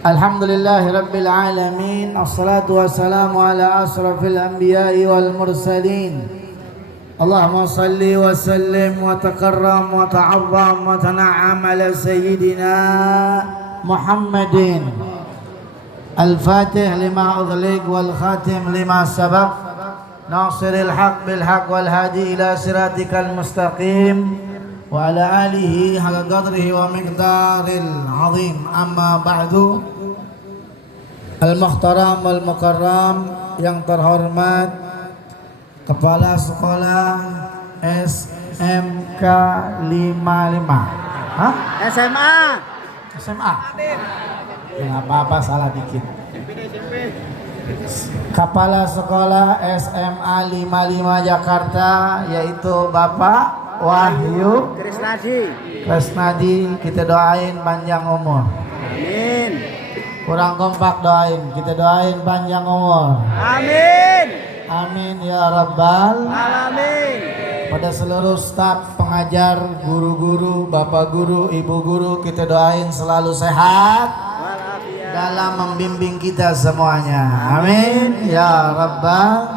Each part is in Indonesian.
Alhamdulillahi Rabbil Alamin. Assalatu wassalamu ala asrafil anbiya'i wal mursalin. Allahumma salli wa sallim wa takarram wa ta'azzam wa tana'am ala sayyidina Muhammadin Al-Fatih lima ughliq wal khatim lima sabaq Nasiril haq bil haq wal hadi ila siratikal mustaqim wa ala alihi haqqa qadrihi wa miqdaril azim. Amma ba'du. Al-muhtaram wal mukarram, yang terhormat Kepala Sekolah SMK 55. Hah? SMA. Ya apa-apa, salah dikit. Kepala Sekolah SMA 55 Jakarta, yaitu Bapak Wahyu Krisnadi. Kita doain panjang umur. Amin. Kurang kompak doain. Kita doain panjang umur. Amin. Amin ya rabbal Alamin. Pada seluruh staf, pengajar, guru-guru, bapak guru, ibu guru, kita doain selalu sehat dalam membimbing kita semuanya. Amin ya rabbal.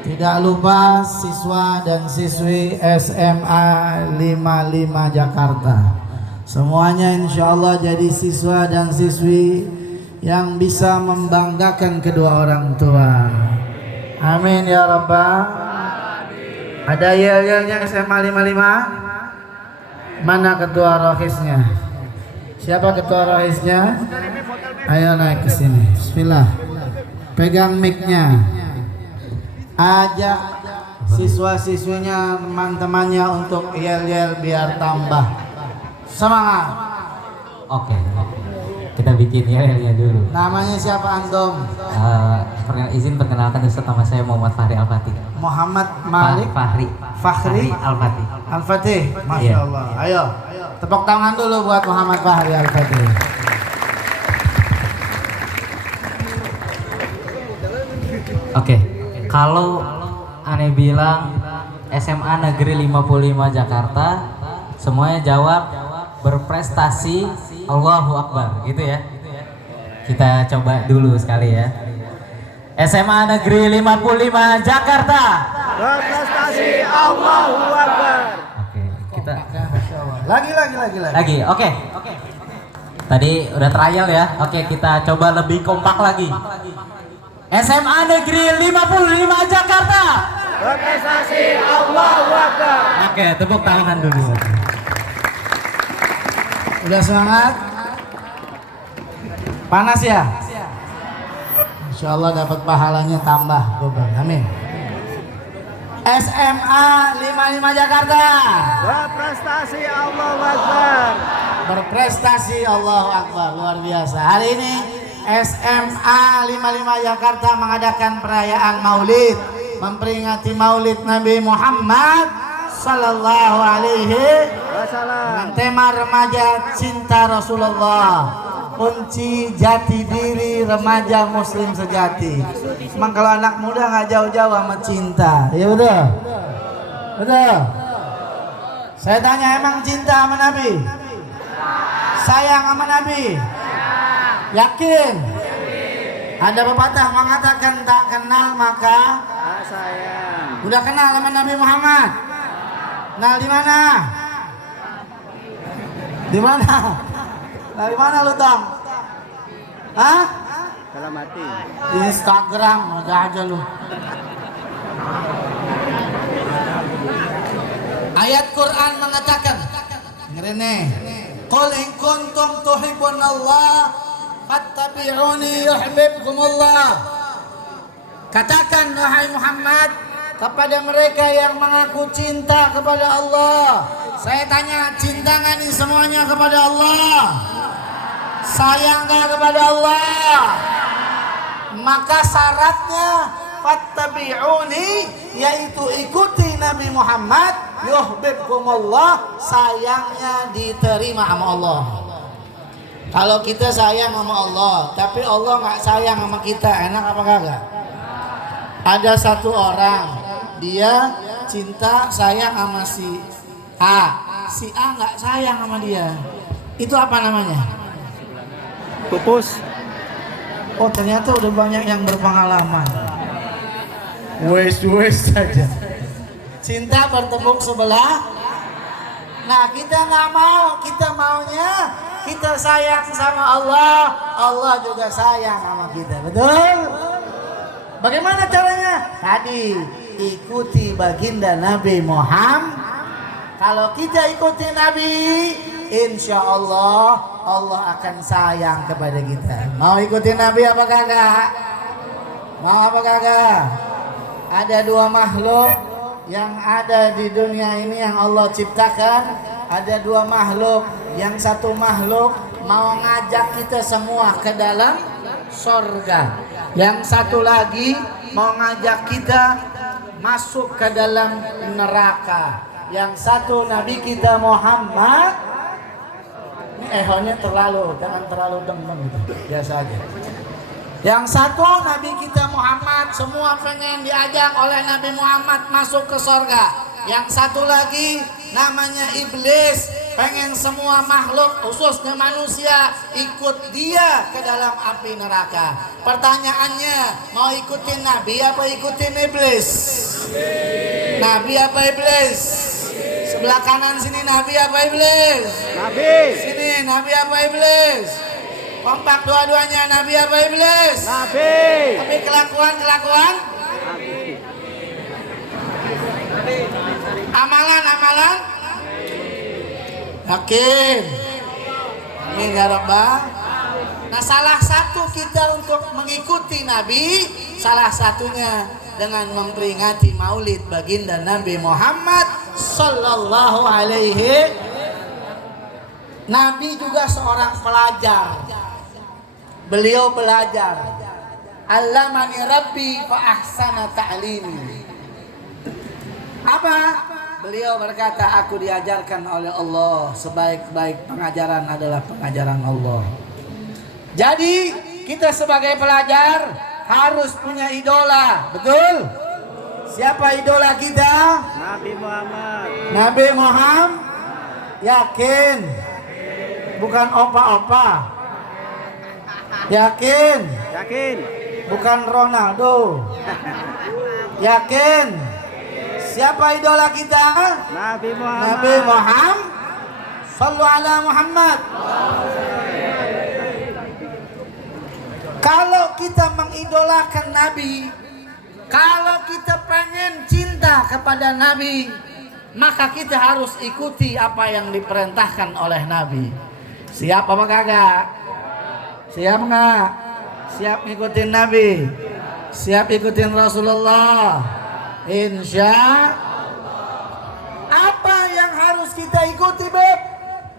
Tidak lupa siswa dan siswi SMA 55 Jakarta. Semuanya insya Allah jadi siswa dan siswi yang bisa membanggakan kedua orang tua. Amin ya rabbal. Ada yel-yelnya SMA 55? Mana ketua rohisnya? Siapa ketua rohisnya? Ayo naik ke sini. Bismillah. Pegang mic-nya. Ajak siswa-siswinya, teman-temannya untuk yel-yel biar tambah semangat. Oke. Kita bikin yel-yelnya dulu. Namanya siapa antum? Izin perkenalkan Ustaz, nama saya Muhammad Fahri Al-Fatih. Muhammad Malik Fahri Al-Fatih. Al-Fatih. Masya Iya. Allah. Ayo tepuk tangan dulu buat Muhammad Fahri Al-Fatih. Oke. Kalau aneh bilang SMA Negeri 55 Jakarta, semuanya jawab berprestasi, Allahu Akbar, gitu ya. Kita coba dulu sekali ya. SMA Negeri 55 Jakarta. Berprestasi, Allahu Akbar. Oke, kita Lagi. Oke. Tadi udah trial ya. Oke, kita coba lebih kompak lagi. SMA Negeri 55 Jakarta. Berprestasi, Allahu Akbar. Oke, tepuk tangan dulu. Udah semangat? Panas ya? Insya Allah dapat pahalanya tambah. Amin. SMA 55 Jakarta. Berprestasi, Allahu Akbar. Berprestasi, Allahu Akbar. Luar biasa. Hari ini SMA 55 Jakarta mengadakan perayaan Maulid, memperingati Maulid Nabi Muhammad Sallallahu Alaihi Wasallam dengan tema remaja cinta Rasulullah, kunci jati diri remaja Muslim sejati. Emang kalau anak muda nggak jauh-jauh sama cinta, ya udah. Saya tanya, emang cinta sama Nabi? Sayang sama Nabi? Yakin? Ada pepatah mengatakan tak kenal maka Sayang. udah kenal sama Nabi Muhammad. Kenal di mana? Di mana? Dari mana lu, Tong? Hah? Dalam hati. Di Instagram ada aja lu. Ayat Quran mengatakan, dengerin nih. Qul in kuntum tuhibbunallah fattabi'uni yuhibbukumullah. Katakan wahai Muhammad kepada mereka yang mengaku cinta kepada Allah. Saya tanya, cinta nggak nih semuanya kepada Allah? Sayang nggak kepada Allah? Maka syaratnya fattabi'uni, yaitu ikuti Nabi Muhammad, yuhibbukumullah, sayangnya diterima sama Allah. Kalau kita sayang sama Allah, tapi Allah nggak sayang sama kita, enak apa kagak? Ada satu orang, dia cinta sayang sama si A nggak sayang sama dia. Itu apa namanya? Pupus. Oh ternyata udah banyak yang berpengalaman. Wes saja. Cinta bertepuk sebelah. Nah kita nggak mau, kita maunya kita sayang sama Allah, Allah juga sayang sama kita, betul? Bagaimana caranya? Tadi ikuti baginda Nabi Muhammad. Kalau kita ikuti Nabi, insya Allah Allah akan sayang kepada kita. Mau ikuti Nabi apa kagak? Mau apa kagak? Ada dua makhluk yang ada di dunia ini yang Allah ciptakan. Ada dua makhluk. Yang satu makhluk mau ngajak kita semua ke dalam surga. Yang satu lagi mau ngajak kita masuk ke dalam neraka. Yang satu Nabi kita Muhammad. Ini ehonnya jangan terlalu demen gitu. Biasa aja. Yang satu Nabi kita Muhammad, semua pengen diajak oleh Nabi Muhammad masuk ke surga. Yang satu lagi namanya iblis, pengen semua makhluk khususnya manusia ikut dia ke dalam api neraka. Pertanyaannya, mau ikutin Nabi apa ikutin iblis? Nabi apa iblis? Sebelah kanan sini Nabi apa iblis? Nabi. Sini Nabi apa iblis? Kompak dua-duanya, Nabi apa iblis? Nabi. Tapi kelakuan? Amalan? Yakin? Amin ya Rabbal. Nah salah satu kita untuk mengikuti Nabi, salah satunya dengan memperingati maulid baginda Nabi Muhammad Sallallahu Alaihi. Nabi juga seorang pelajar. Beliau belajar. Allamani Rabbi fa ahsana ta'limi. Apa? Beliau berkata, aku diajarkan oleh Allah, sebaik-baik pengajaran adalah pengajaran Allah. Jadi kita sebagai pelajar harus punya idola, betul? Siapa idola kita? Nabi Muhammad. Nabi Muhammad. Yakin? Bukan opa-opa. Yakin? Yakin. Bukan Ronaldo. Yakin? Siapa idola kita? Nabi Muhammad. Nabi Muhammad. Sallu ala Muhammad. Kalau kita mengidolakan Nabi, kalau kita pengen cinta kepada Nabi, maka kita harus ikuti apa yang diperintahkan oleh Nabi. Siap apa kagak? Siap nggak? Siap ikutin Nabi? Siap ikutin Rasulullah? Insya apa yang harus kita ikuti, Beb?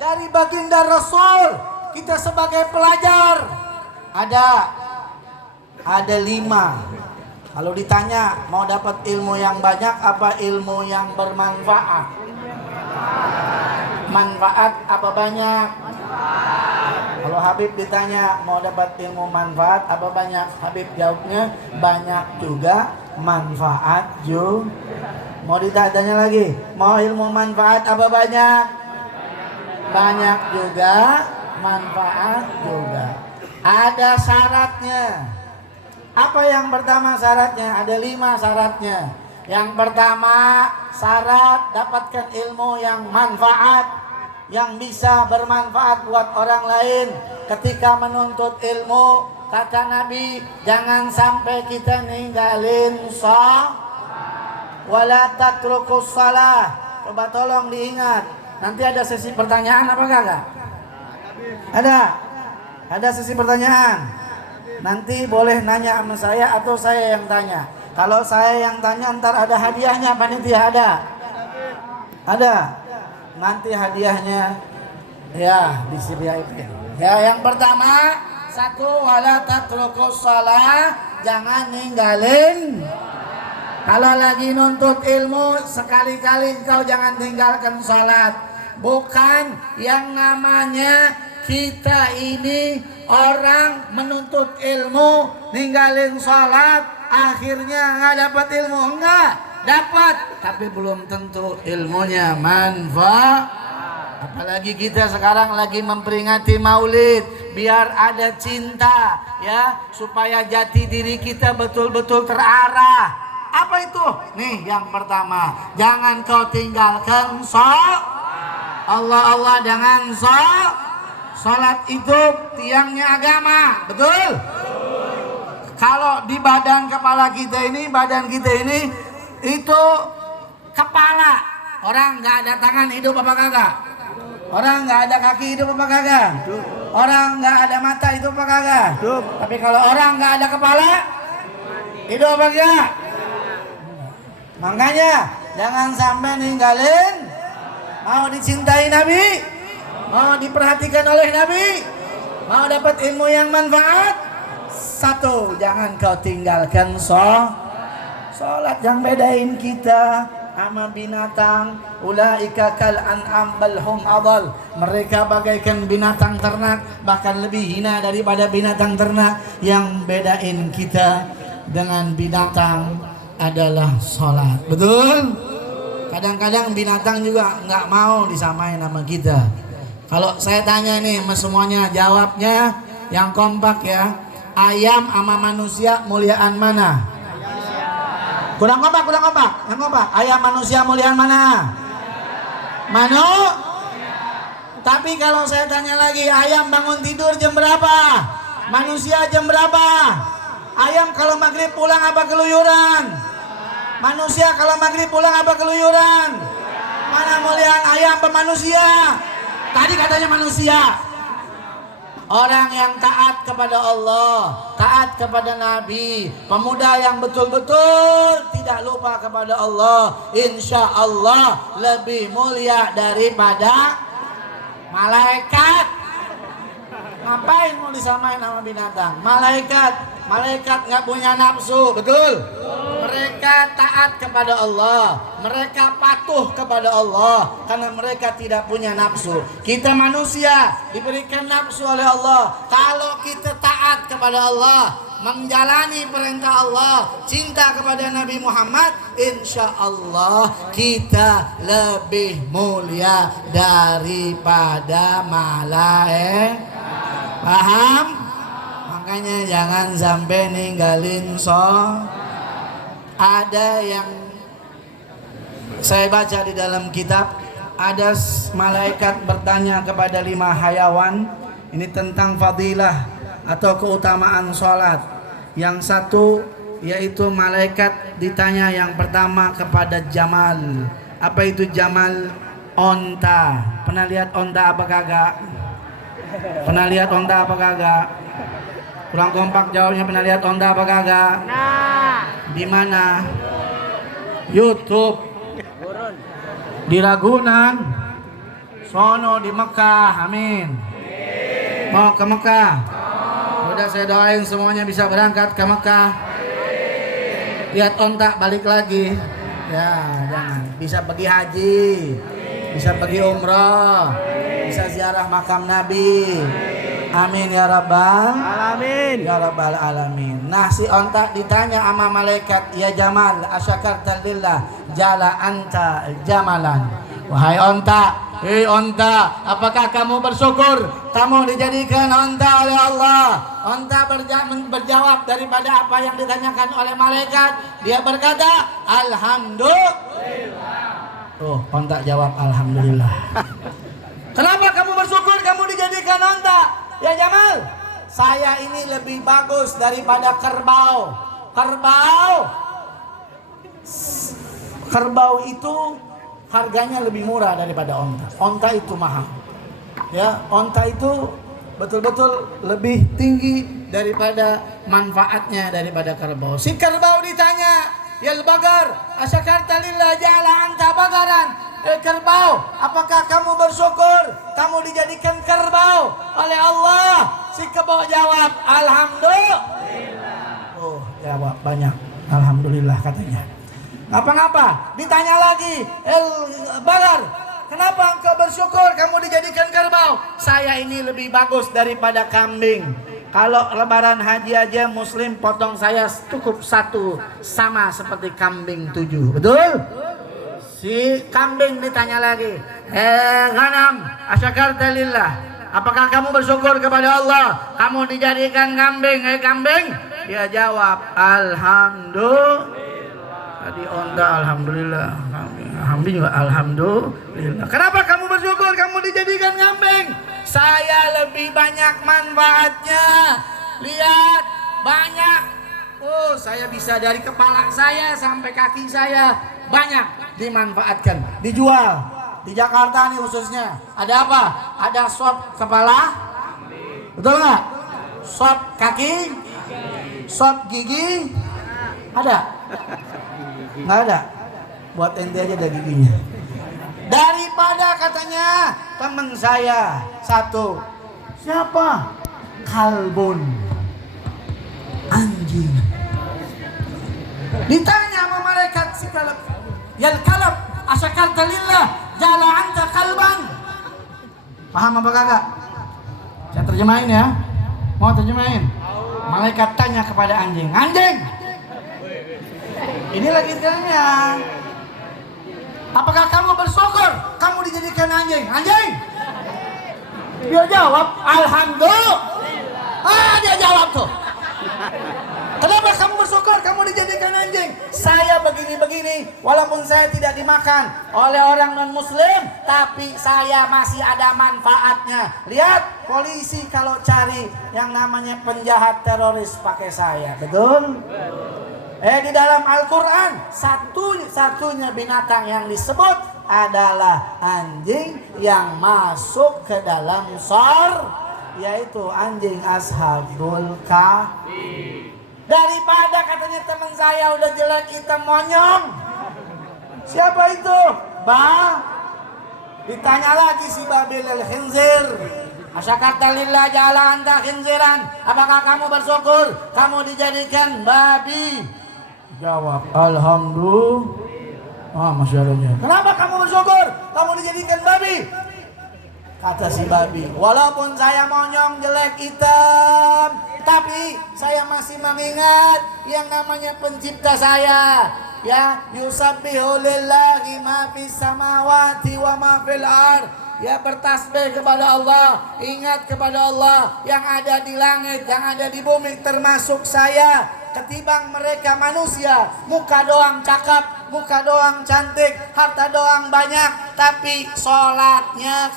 Dari baginda Rasul, kita sebagai pelajar ada 5. Kalau ditanya mau dapat ilmu yang banyak apa ilmu yang bermanfaat? Manfaat apa banyak? Kalau Habib ditanya mau dapat ilmu manfaat apa banyak? Habib jawabnya banyak juga, manfaat juga. Mau ditanya lagi, mau ilmu manfaat apa banyak? Banyak juga, manfaat juga. Ada syaratnya. Apa yang pertama syaratnya? Ada 5 syaratnya. Yang pertama syarat dapatkan ilmu yang manfaat, yang bisa bermanfaat buat orang lain. Ketika menuntut ilmu, kata Nabi, jangan sampai kita ninggalin wala tatrukus salah. Coba tolong diingat. Nanti ada sesi pertanyaan apa kagak? Ada sesi pertanyaan. Nanti boleh nanya sama saya atau saya yang tanya. Kalau saya yang tanya ntar ada hadiahnya, panitia ada. Nanti hadiahnya ya di VIP. Ya yang pertama, 1 wala tatrukus shalah, jangan ninggalin. Kalau lagi nuntut ilmu, sekali-kali kau jangan tinggalkan salat. Bukan yang namanya kita ini orang menuntut ilmu ninggalin salat, akhirnya nggak dapat ilmu. Enggak, dapat, tapi belum tentu ilmunya manfaat. Apalagi kita sekarang lagi memperingati maulid. biar ada cinta ya, supaya jati diri kita betul-betul terarah. Apa itu? Nih yang pertama, jangan kau tinggalkan Allah, jangan salat itu tiangnya agama, betul? Kalau di badan kita ini itu kepala. Orang nggak ada tangan hidup apa kagak? Orang nggak ada kaki hidup apa kagak? Orang nggak ada mata hidup apa kagak? Tapi kalau orang nggak ada kepala hidup apa kagak? Makanya jangan sampai ninggalin. Mau dicintai Nabi, mau diperhatikan oleh Nabi, mau dapat ilmu yang manfaat. Satu, jangan kau tinggalkan sholat. Yang bedain kita sama binatang, ulaika kal an'am bal hum adall. Mereka bagaikan binatang ternak, bahkan lebih hina daripada binatang ternak. Yang bedain kita dengan binatang adalah sholat. Betul? Kadang-kadang binatang juga nggak mau disamain sama kita. Kalau saya tanya nih semuanya, jawabnya yang kompak ya. Ayam sama manusia muliaan mana? Kurang kompak. Yang kompak. Ayam manusia muliaan mana? Tapi kalau saya tanya lagi, ayam bangun tidur jam berapa? Manusia jam berapa? Ayam kalau maghrib pulang apa keluyuran? Manusia kalau maghrib pulang apa keluyuran? Mana muliaan ayam apa manusia? Tadi katanya manusia. Orang yang taat kepada Allah, taat kepada Nabi, pemuda yang betul-betul tidak lupa kepada Allah, insya Allah lebih mulia daripada malaikat. Ngapain mau disamain sama binatang? Malaikat nggak punya nafsu, betul? Mereka taat kepada Allah, mereka patuh kepada Allah karena mereka tidak punya nafsu. Kita manusia diberikan nafsu oleh Allah. Kalau kita taat kepada Allah, menjalani perintah Allah, cinta kepada Nabi Muhammad, insya Allah kita lebih mulia daripada malaikat. Paham? Makanya jangan sampai ninggalin Ada yang saya baca di dalam kitab, ada malaikat bertanya kepada 5 hayawan ini tentang fadilah atau keutamaan sholat. Yang satu yaitu malaikat ditanya yang pertama kepada jamal. Apa itu jamal? Onta. Pernah lihat onta apa kagak? Pernah lihat onta apa kagak? Kurang kompak jawabnya. Pernah lihat onta apa kagak? Di mana? YouTube. Di Ragunan. Sono di Mekah. Amin. Mau ke Mekah? Udah saya doain semuanya bisa berangkat ke Mekah. Lihat onta balik lagi. Ya, jangan. Bisa pergi haji, bisa pergi umrah, bisa ziarah makam Nabi. Amin ya rabbal alamin. Ya rabbal alamin. Nah, si onta ditanya sama malaikat, ya Jamal, asyakarta lillah jala anta jamalan. Wahai onta, onta, apakah kamu bersyukur kamu dijadikan onta oleh Allah? Onta berjawab daripada apa yang ditanyakan oleh malaikat. Dia berkata, alhamdulillah. Oh, onta jawab alhamdulillah. Kenapa kamu bersyukur kamu dijadikan onta? Ya Jamal, saya ini lebih bagus daripada kerbau. Kerbau itu harganya lebih murah daripada onta. Onta itu mahal. Ya, onta itu betul-betul lebih tinggi daripada manfaatnya daripada kerbau. Si kerbau ditanya, ya bagar, asyakarta lillah ja'ala anta bagaran. Kerbau, apakah kamu bersyukur kamu dijadikan kerbau oleh Allah? Si kerbau jawab, alhamdulillah. Oh, jawab banyak, alhamdulillah katanya. Ngapa-ngapa? Ditanya lagi, bagar, kenapa engkau bersyukur kamu dijadikan kerbau? Saya ini lebih bagus daripada kambing. Kalau lebaran haji aja muslim potong saya cukup 1 sama seperti kambing 7. Betul? Si kambing ditanya lagi, ghanam, asyakarta lillah, Apakah kamu bersyukur kepada Allah? Kamu dijadikan kambing, kambing? Dia jawab, alhamdulillah. Tadi onta, alhamdulillah. Kambing juga alhamdulillah. Kenapa kamu bersyukur? Kamu dijadikan kambing. Saya lebih banyak manfaatnya. Lihat, banyak. Oh, saya bisa dari kepala saya sampai kaki saya banyak dimanfaatkan, dijual. Di Jakarta nih khususnya. Ada apa? Ada sop kepala, betul nggak? Sop kaki, sop gigi, ada? Nggak ada. Buat ente aja ada giginya. Daripada katanya teman saya satu, siapa? Kalbun, anjing. Ditanya sama malaikat si kalab, yal kalab asyakarta lillah jala anta kalban. Paham apa kagak? Saya terjemahin ya. Mau terjemahin? Malaikat tanya kepada anjing, anjing, ini lagi tanya, apakah kamu bersyukur kamu dijadikan anjing? Anjing? Dia jawab, alhamdulillah. Dia jawab tuh. Kenapa kamu bersyukur kamu dijadikan anjing? Saya begini-begini, walaupun saya tidak dimakan oleh orang non-muslim, tapi saya masih ada manfaatnya. Lihat, polisi kalau cari yang namanya penjahat teroris pakai saya, betul? Di dalam Al-Quran, satu-satunya binatang yang disebut adalah anjing yang masuk ke dalam sor, yaitu anjing ashabul kahfi. Daripada katanya teman saya udah jelek hitam monyong. Siapa itu? Ditanya lagi si Babil al-Khinzir. Asyakata lillah ja'ala anta khinziran. Apakah kamu bersyukur kamu dijadikan babi? Jawab, alhamdulillah. Masya Allah. Kenapa kamu bersyukur kamu dijadikan babi? Kata si babi, walaupun saya monyong, jelek, hitam, tapi saya masih mengingat yang namanya pencipta saya. Ya, yusabbihu lillahi ma fis samawati wa ma fil ard. Ya, bertasbih kepada Allah, ingat kepada Allah yang ada di langit, yang ada di bumi, termasuk saya. Ketimbang mereka manusia, muka doang cakap, muka doang cantik, harta doang banyak, tapi sholatnya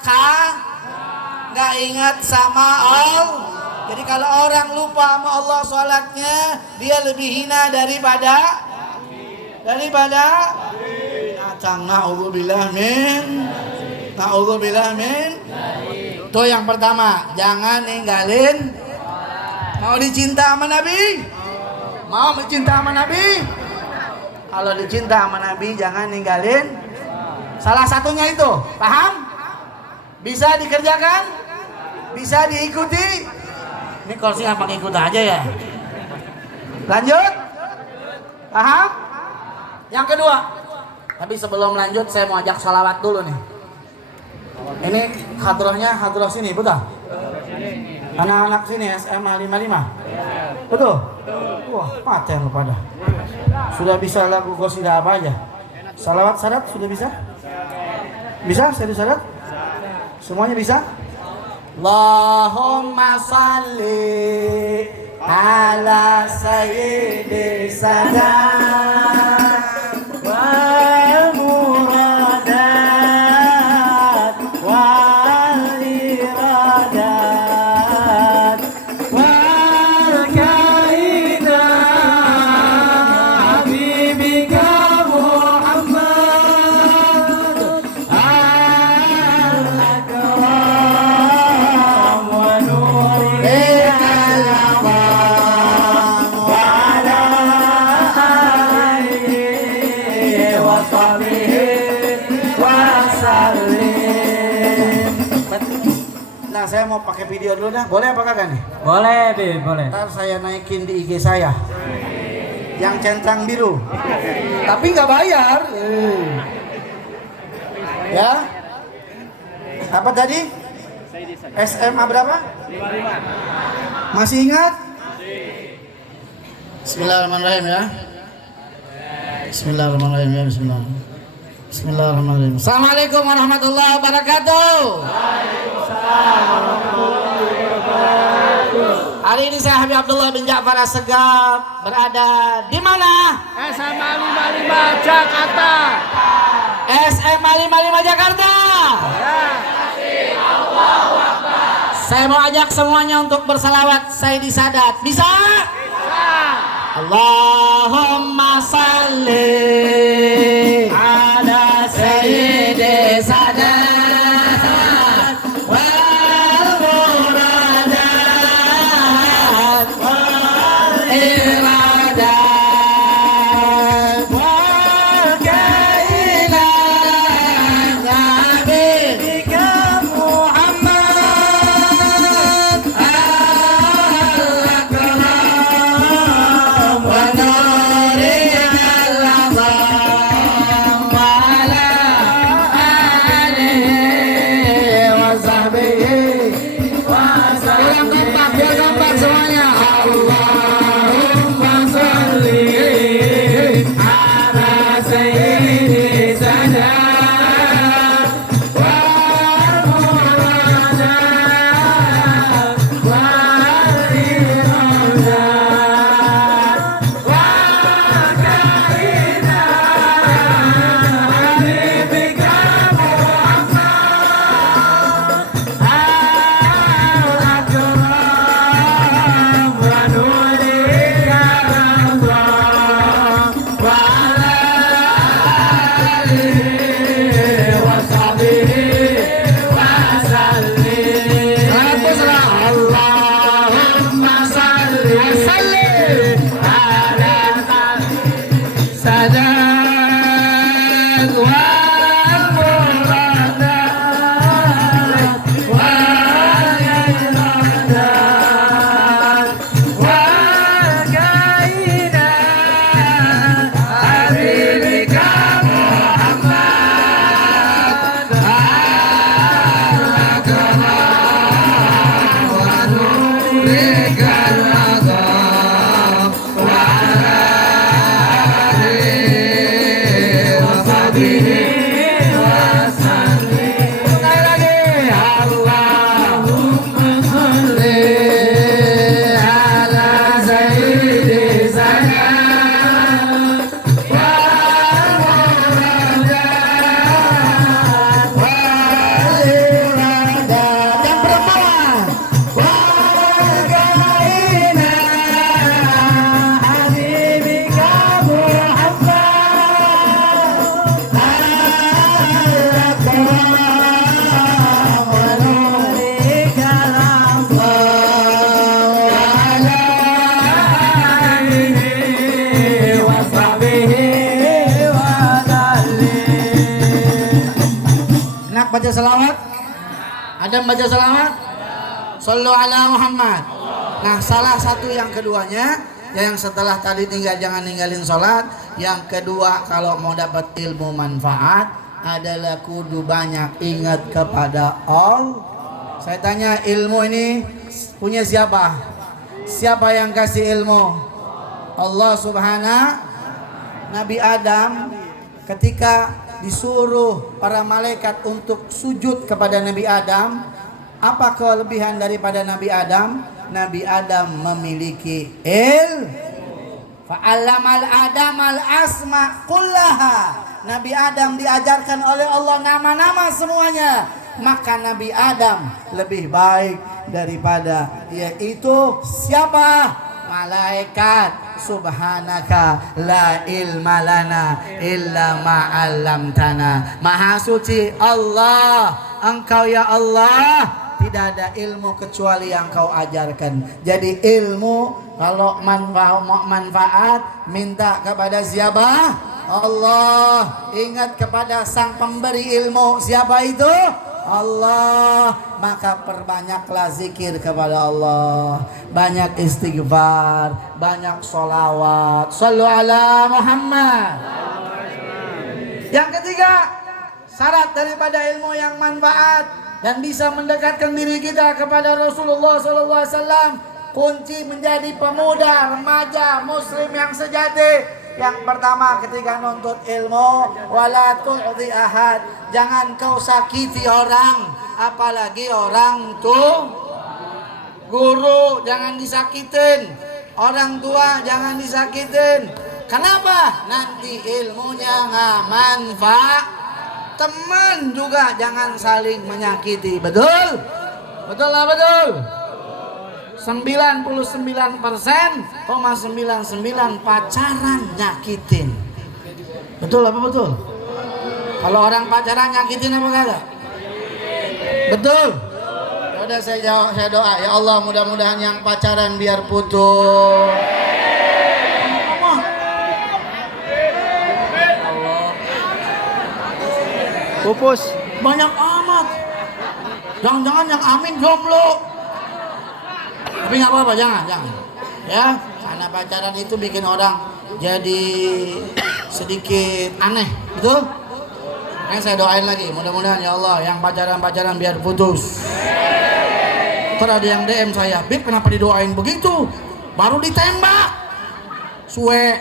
nggak ingat sama Allah. Jadi kalau orang lupa sama Allah sholatnya, dia lebih hina daripada Acang, na'udzubillah min. Itu yang pertama, jangan ninggalin. Mau dicinta sama Nabi? Mau dicinta sama Nabi? Kalau dicinta sama Nabi jangan ninggalin salah satunya itu. Paham? Bisa dikerjakan? Bisa diikuti? Ini kursi apa ngikut aja ya? Lanjut? Paham? Yang kedua. Tapi sebelum lanjut saya mau ajak sholawat dulu nih. Ini hadrah sini, betul? Anak-anak sini SMA 55. Betul? Wah, paten lu pada. Sudah bisa lagu qasidah apa aja? Salawat syarat sudah bisa? Bisa? Saya syarat? Semuanya bisa? Allahumma salli ala sayyidi sadat wal muradat wal iradat wal kaidat habibika Muhammad al-akram wa nuril awam wa ala alihi wa sahbihi wa sallim. Nah, saya mau pakai video dulu dah. Boleh apa kagak nih? Boleh, Bim, boleh. Ntar saya naikin di IG saya yang centang biru, tapi nggak bayar. Ya, apa tadi? SMA berapa? Masih ingat? Bismillahirrahmanirrahim ya. Bismillahirrahmanirrahim ya. Bismillahirrahmanirrahim. Assalamualaikum warahmatullahi wabarakatuh. Hari ini saya Habib Abdullah bin Ja'far Assegaf berada di mana? SMA 55 Jakarta. SMA 55 Jakarta. Saya mau ajak semuanya untuk bersalawat Sayyidi Sadat. Bisa? Allahumma salli ala Sayyidi Sadat wal muradat wal iradat wal kainat nabiyika Muhammad al-akram wa nurika al-azam wa ala alihi wa sahbihi wa sallam. Biar kompak semuanya. Allahumma salli ala sayyidi sadat wal muradat wal iradat wal kainat habibika Muhammad al-akram wa nurika al-azam wa ala alihi wa sahbihi wa sallim. Allahumma salli ala sadat wal muradat wal iradat wal kainat habibika Muhammad al-akram wa nurika al-azam wa ala alihi wa sahbihi wa sallim. Sekali lagi. Allahumma salli ala sayyidi sadat wal muradat wal iradat. Yang perempuan. Wal kainat habibika Muhammad al-akram wa nurika al-azam wa ala alihi wa sahbihi wa sallim. Enak baca selawat? Ada yang baca selawat? Sallu ala Muhammad. Nah, salah satu yang keduanya, yang setelah tadi tinggal jangan ninggalin sholat. Yang kedua, kalau mau dapat ilmu manfaat adalah kudu banyak ingat kepada Allah. Saya tanya, ilmu ini punya siapa? Siapa yang kasih ilmu? Allah Subhanahu. Nabi Adam ketika disuruh para malaikat untuk sujud kepada Nabi Adam, apa kelebihan daripada Nabi Adam? Nabi Adam memiliki fa'allamal adamal asma kullaha. Nabi Adam diajarkan oleh Allah nama-nama semuanya. Maka Nabi Adam lebih baik daripada yaitu siapa? Malaikat. Subhanaka la ilma lana illa ma'allamtana. Maha suci Allah, Engkau ya Allah, tidak ada ilmu kecuali yang Kau ajarkan. Jadi ilmu kalau manfaat minta kepada siapa? Allah. Ingat kepada sang pemberi ilmu. Siapa itu? Allah. Maka perbanyaklah zikir kepada Allah, banyak istighfar, banyak sholawat. Sallu ala Muhammad. Yang ketiga, syarat daripada ilmu yang manfaat dan bisa mendekatkan diri kita kepada Rasulullah SAW, kunci menjadi pemuda, remaja, muslim yang sejati. Yang pertama ketika nuntut ilmu, wala tu'dhi ahad, jangan kau sakiti orang. apalagi orang tua. Guru jangan disakitin, orang tua jangan disakitin. Kenapa? Nanti ilmunya nggak manfaat. Teman juga jangan saling menyakiti. Betul? Betul lah betul. 99,99 pacaran nyakitin. Betul apa betul? Kalau orang pacaran nyakitin apa kagak? Betul. Ya udah saya doa ya Allah mudah-mudahan yang pacaran biar putus. Pupus. Banyak amat. Jangan-jangan yang amin jomblo. Tapi nggak apa-apa, jangan. Ya, karena pacaran itu bikin orang jadi sedikit aneh, betul? Makanya saya doain lagi, mudah-mudahan ya Allah yang pacaran biar putus. Ntar ada yang DM saya, Bib kenapa didoain begitu? Baru ditembak. Suwe.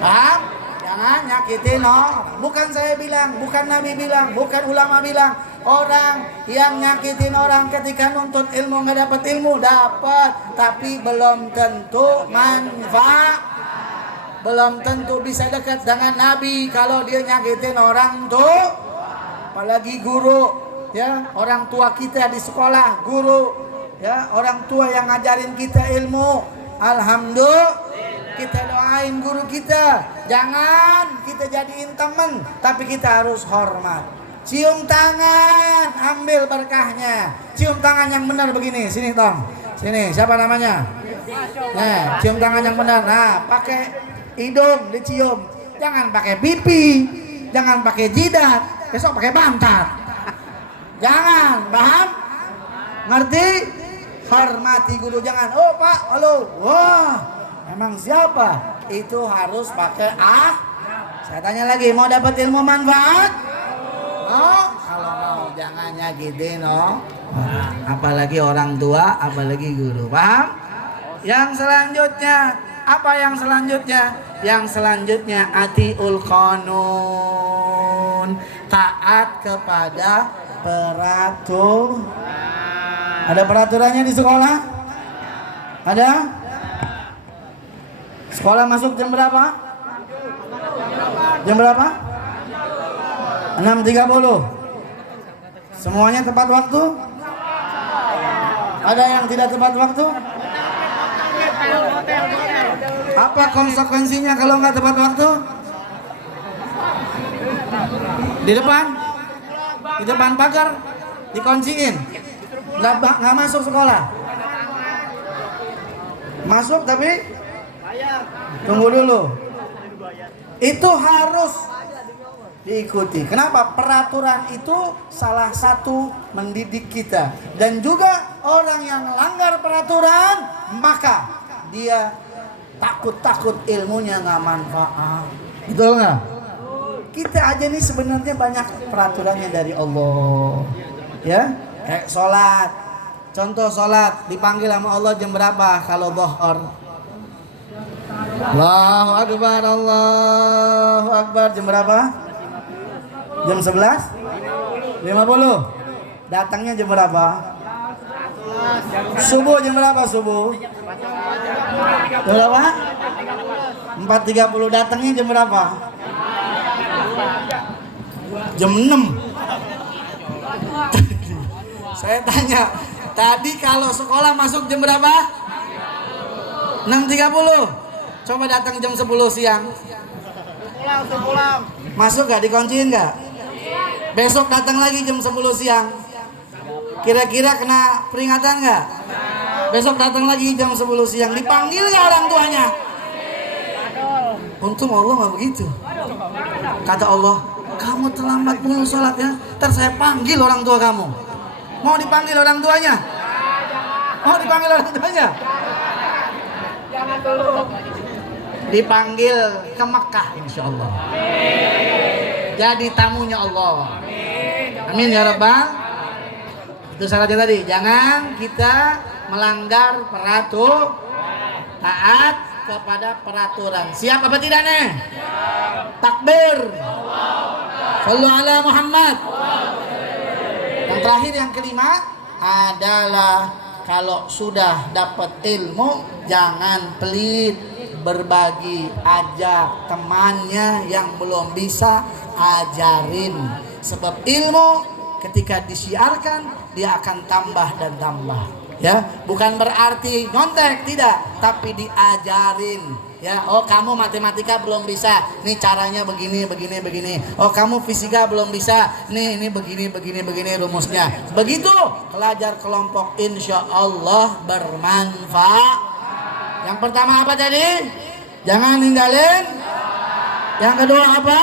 Paham? Jangan nyakitin orang. Bukan saya bilang, bukan Nabi bilang, bukan ulama bilang. Orang yang nyakitin orang ketika nuntut ilmu nggak dapat ilmu, dapat, tapi belum tentu manfaat. Belum tentu bisa dekat dengan Nabi kalau dia nyakitin orang tuh. Apalagi guru, ya, orang tua kita di sekolah, guru, ya, orang tua yang ngajarin kita ilmu. Alhamdulillah. Kita doain guru kita. Jangan kita jadiin teman, tapi kita harus hormat. Cium tangan, ambil berkahnya. Cium tangan yang benar begini. Sini Tom. Sini, siapa namanya? Nah, cium tangan yang benar. Nah, pakai hidung dicium. Jangan pakai pipi. Jangan pakai jidat. Besok pakai pantat. Jangan, paham? Ngerti? Hormati guru. Jangan, oh Pak, halo. Wah. Emang siapa? Itu harus pakai Saya tanya lagi, mau dapat ilmu manfaat? Oh, kalau mau jangan nyakitin, oh. Apalagi orang tua, apalagi guru. Paham? Yang selanjutnya, apa yang selanjutnya? Yang selanjutnya atiul qanun. Taat kepada peraturan. Ada peraturannya di sekolah? Ada? Sekolah masuk jam berapa? Jam berapa? 6.30. Semuanya tepat waktu? Ada yang tidak tepat waktu? Apa konsekuensinya kalau nggak tepat waktu? Di depan? Di depan pagar? Dikunciin? Nggak masuk sekolah? Masuk tapi? Tunggu dulu. Itu harus diikuti. Kenapa? Peraturan itu salah satu mendidik kita. Dan juga orang yang langgar peraturan, maka dia takut ilmunya nggak manfaat. Betul nggak? Kita aja nih sebenarnya banyak peraturannya dari Allah. Ya, kayak sholat. Contoh sholat dipanggil sama Allah jam berapa kalau dhuhr? Allahu Akbar, Allahu Akbar. Jam berapa? Jam 11.50. Datangnya jam berapa? Subuh jam berapa subuh? Jam berapa? 4.30. Datangnya jam berapa? Jam 6. Saya tanya, tadi kalau sekolah masuk jam berapa? 6.30. Coba datang jam 10 siang. Pulang. Masuk gak? Dikunciin gak? Besok datang lagi jam 10 siang. Kira-kira kena peringatan gak? Besok datang lagi jam 10 siang. Dipanggil gak orang tuanya? Untung Allah gak begitu. Kata Allah, kamu terlambat mulu sholatnya, ntar saya panggil orang tua kamu. Mau dipanggil orang tuanya? Mau dipanggil orang tuanya? Jangan dulu. Dipanggil ke Mekah insya Allah. Jadi tamunya Allah. Amin ya Rabbal. Itu syaratnya tadi. Jangan kita melanggar peraturan, taat kepada peraturan. Siap apa tidak nih? Takbir. Sallu ala Muhammad. Yang terakhir, yang kelima adalah kalau sudah dapat ilmu jangan pelit, berbagi, ajak temannya yang belum bisa, ajarin. Sebab ilmu ketika disiarkan dia akan tambah dan tambah. Ya, bukan berarti nyontek, tidak, tapi diajarin. Ya, oh kamu matematika belum bisa, nih caranya begini, begini, begini. Oh kamu fisika belum bisa, nih ini begini, begini, begini rumusnya. Begitu pelajar kelompok, insya Allah bermanfaat. Yang pertama apa tadi? Jangan ninggalin. Yang kedua apa?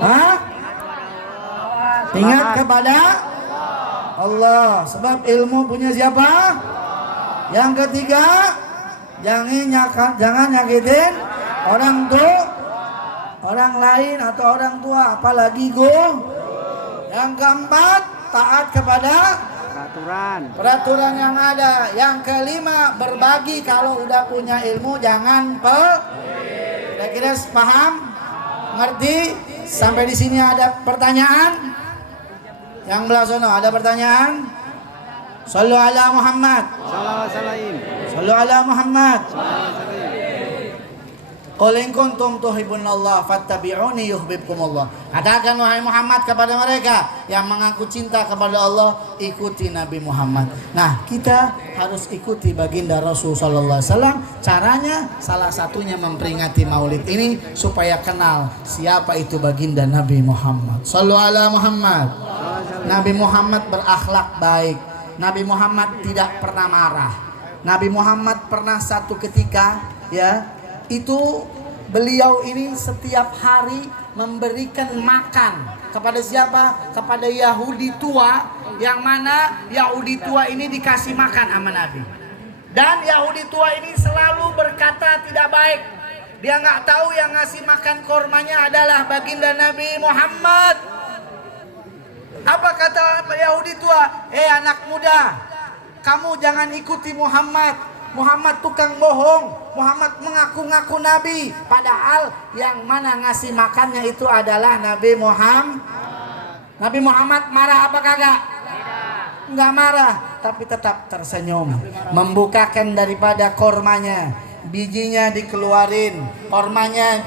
Hah? Ingat kepada Allah. Sebab ilmu punya siapa? Yang ketiga, jangan nyakitin orang lain atau orang tua, apalagi guru. Yang keempat, taat kepada peraturan yang ada. Yang kelima, berbagi. Kalau udah punya ilmu jangan kira-kira paham? Ngerti? Sampai di sini ada pertanyaan? Yang belah sono ada pertanyaan? Sallu ala Muhammad. Sallu ala Muhammad. Qul in kuntum tuhibbunallah fattabi'uni yuhibbukumullah. Katakan wahai Muhammad kepada mereka yang mengaku cinta kepada Allah, ikuti Nabi Muhammad. Nah, kita harus ikuti baginda Rasul sallallahu alaihi wasallam. Caranya salah satunya memperingati Maulid ini supaya kenal siapa itu baginda Nabi Muhammad. Sallu ala Muhammad. Nabi Muhammad berakhlak baik. Nabi Muhammad tidak pernah marah. Nabi Muhammad pernah satu ketika, ya, itu beliau ini setiap hari memberikan makan kepada siapa? Kepada Yahudi tua, yang mana Yahudi tua ini dikasih makan sama Nabi. Dan Yahudi tua ini selalu berkata tidak baik. Dia nggak tahu yang ngasih makan kormanya adalah baginda Nabi Muhammad. Apa kata Yahudi tua? Anak muda, kamu jangan ikuti Muhammad. Muhammad tukang bohong. Muhammad mengaku-ngaku Nabi, padahal yang mana ngasih makannya itu adalah Nabi Muhammad. Nabi Muhammad marah apa kagak? Enggak marah, tapi tetap tersenyum. Membukakan daripada kormanya, bijinya dikeluarin, kormanya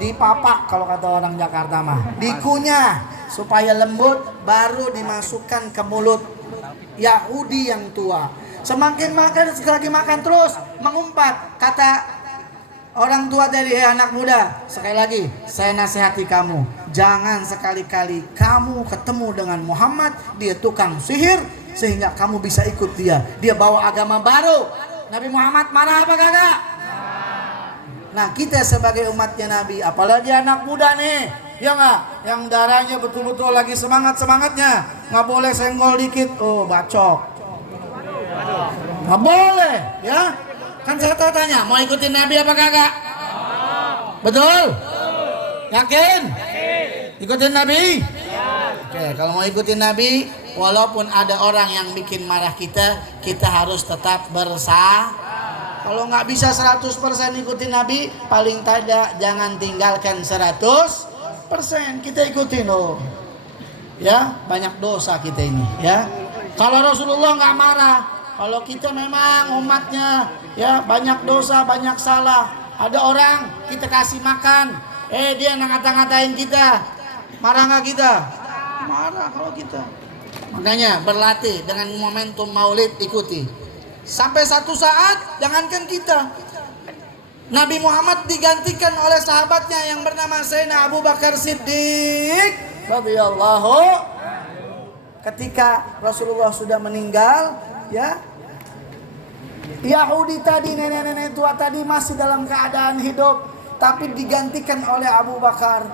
dipapak kalau kata orang Jakarta mah, dikunyah supaya lembut, baru dimasukkan ke mulut Yahudi yang tua. Semakin makan, sekali lagi makan terus mengumpat. Kata orang tua tadi, anak muda, sekali lagi saya nasihati kamu, jangan sekali-kali kamu ketemu dengan Muhammad, dia tukang sihir, sehingga kamu bisa ikut dia. Dia bawa agama baru. Nabi Muhammad marah apa kagak? Nah, kita sebagai umatnya Nabi, apalagi anak muda nih, ya nggak? Yang darahnya betul-betul lagi semangatnya, nggak boleh senggol dikit, bacok. Nggak boleh, ya. Kan saya tanya, mau ikutin Nabi apa kagak? Betul? Yakin? Ikutin Nabi? Oke, kalau mau ikutin Nabi, walaupun ada orang yang bikin marah kita, kita harus tetap bersah. Kalau nggak bisa 100% ikutin Nabi, paling tidak jangan tinggalkan 100%. Kita ikutin loh. Ya, banyak dosa kita ini, ya. Kalau Rasulullah nggak marah, kalau kita memang umatnya, ya, banyak dosa, banyak salah. Ada orang kita kasih makan, dia ngata-ngatain kita, marah nggak kita? Marah kalau kita. Makanya berlatih dengan momentum Maulid, ikuti. Sampai satu saat, jangankan kita, Nabi Muhammad digantikan oleh sahabatnya yang bernama Sayyidina Abu Bakar Siddiq radhiyallahu. Ketika Rasulullah sudah meninggal, ya, Yahudi tadi, nenek-nenek tua tadi masih dalam keadaan hidup, tapi digantikan oleh Abu Bakar,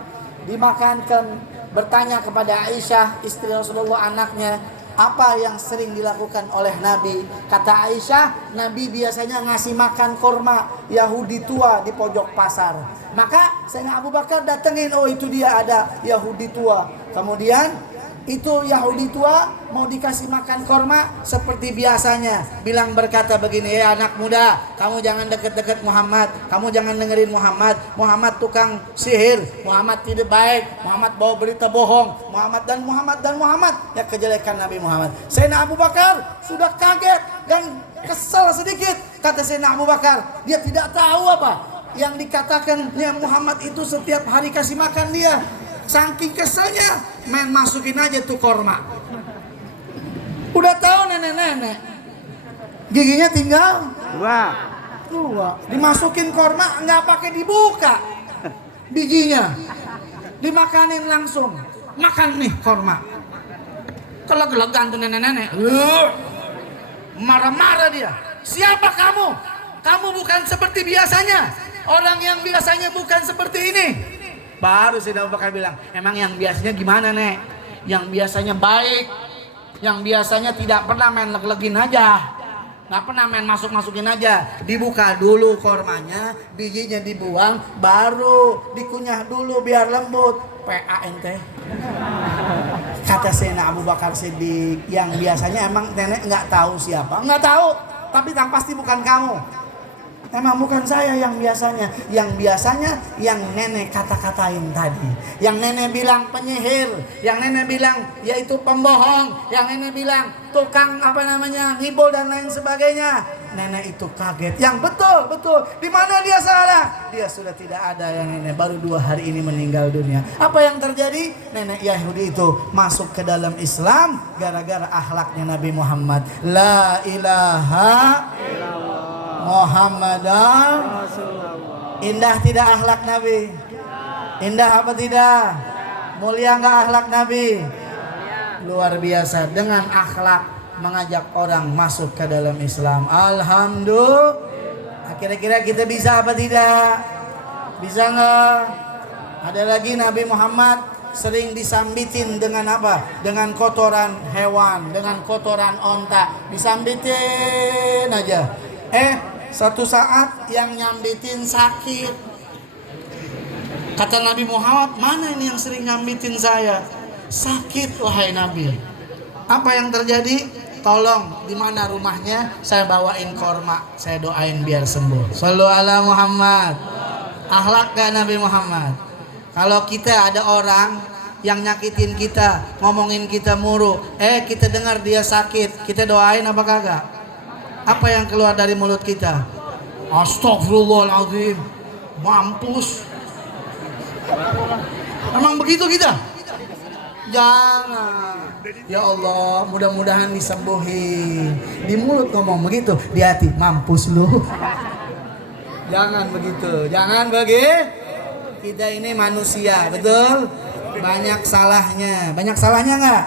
dimakankan. Bertanya kepada Aisyah, istri Rasulullah, anaknya, apa yang sering dilakukan oleh Nabi? Kata Aisyah, Nabi biasanya ngasih makan korma Yahudi tua di pojok pasar. Maka Sayyidina Abu Bakar datengin, itu dia ada Yahudi tua. Kemudian Itu Yahudi tua mau dikasih makan korma seperti biasanya, bilang berkata begini, ya anak muda, kamu jangan deket-deket Muhammad, kamu jangan dengerin Muhammad. Muhammad tukang sihir, Muhammad tidak baik, Muhammad bawa berita bohong, Muhammad. Ya kejelekan Nabi Muhammad. Sayyidina Abu Bakar sudah kaget dan kesal sedikit. Kata Sayyidina Abu Bakar, dia tidak tahu apa yang dikatakan ya Muhammad itu setiap hari kasih makan dia. Saking keselnya, main masukin aja tuh korma. Udah tahu nenek-nenek, giginya tinggal dua. Dimasukin korma, nggak pakai dibuka bijinya, dimakanin langsung. Makan nih korma. Keleg-legan tuh nenek-nenek. Marah-marah dia. Siapa kamu? Kamu bukan seperti biasanya. Orang yang biasanya bukan seperti ini. Baru Sayyidina Abu Bakar bilang, emang yang biasanya gimana nek? Yang biasanya baik, yang biasanya tidak pernah main leg-legin aja, nggak pernah main masuk-masukin aja. Dibuka dulu kormanya, bijinya dibuang, baru dikunyah dulu biar lembut. PANT. Kata Sayyidina Abu Bakar Siddiq, yang biasanya emang nenek nggak tahu siapa, nggak tahu, tapi yang pasti bukan kamu. Emang bukan saya yang biasanya. Yang biasanya yang nenek kata-katain tadi. Yang nenek bilang penyihir. Yang nenek bilang yaitu pembohong. Yang nenek bilang tukang ngibul dan lain sebagainya. Nenek itu kaget. Yang betul. Di mana dia salah? Dia sudah tidak ada yang nenek. Baru 2 hari ini meninggal dunia. Apa yang terjadi? Nenek Yahudi itu masuk ke dalam Islam gara-gara akhlaknya Nabi Muhammad. La ilaha illallah Muhammadan. Indah tidak akhlak Nabi? Indah apa tidak? Mulia nggak akhlak Nabi? Luar biasa. Dengan akhlak mengajak orang masuk ke dalam Islam. Alhamdulillah. Kira-kira kita bisa apa tidak? Bisa nggak? Ada lagi Nabi Muhammad sering disambitin dengan apa? Dengan kotoran hewan, dengan kotoran onta. Disambitin aja. Suatu saat yang nyambitin sakit. Kata Nabi Muhammad, mana ini yang sering nyambitin saya? Sakit wahai Nabi. Apa yang terjadi? Tolong, di mana rumahnya? Saya bawain korma, saya doain biar sembuh. Shallu ala Muhammad. Akhlak gak Nabi Muhammad? Kalau kita ada orang yang nyakitin kita, ngomongin kita muruk, kita dengar dia sakit, kita doain apa kagak? Apa yang keluar dari mulut kita? Astagfirullahaladzim. Mampus. Emang begitu kita? Jangan. Ya Allah, mudah-mudahan disembuhin. Di mulut ngomong begitu, di hati mampus lu. Jangan begitu. Jangan begitu. Kita ini manusia, betul? Banyak salahnya. Banyak salahnya nggak?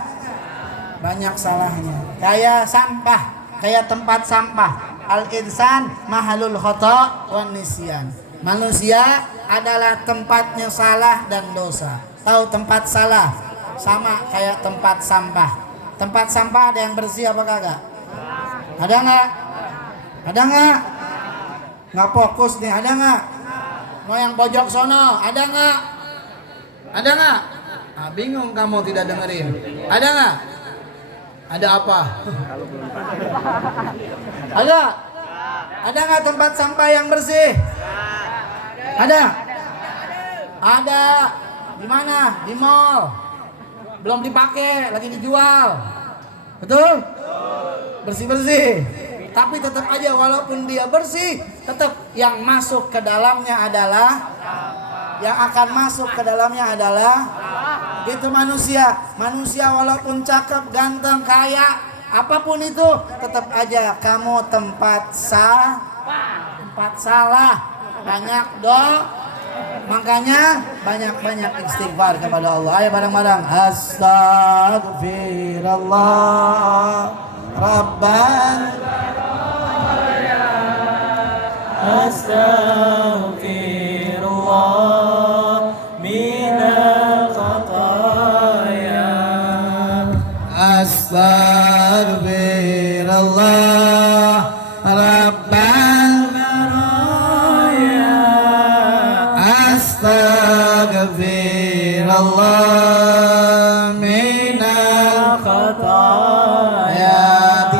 Banyak salahnya. Kayak sampah. Kayak tempat sampah. Al-insan mahalul khata' wan nisyan. Manusia adalah tempatnya salah dan dosa. Tahu tempat salah? Sama kayak tempat sampah. Tempat sampah ada yang bersih apa kagak? Ada nggak? Ada nggak? Nggak fokus nih, ada nggak? Mau yang pojok sono, ada nggak? Ada nggak? Nah, bingung kamu tidak dengerin. Ada nggak? Ada apa? Ada? Ada nggak tempat sampah yang bersih? Ada? Ada. Di mana? Di mall. Belum dipakai, lagi dijual. Betul? Bersih-bersih. Tapi tetap aja walaupun dia bersih, tetap yang masuk ke dalamnya adalah, yang akan masuk ke dalamnya adalah itu manusia. Manusia walaupun cakep, ganteng, kaya, apapun itu, tetap aja kamu tempat salah. Banyak makanya banyak-banyak istighfar kepada Allah. Ayo bareng-bareng. Astagfirullah Rabban. Astaghfirullah minal khataya. Astaghfirullah Rabbal baraya. Astaghfirullah minal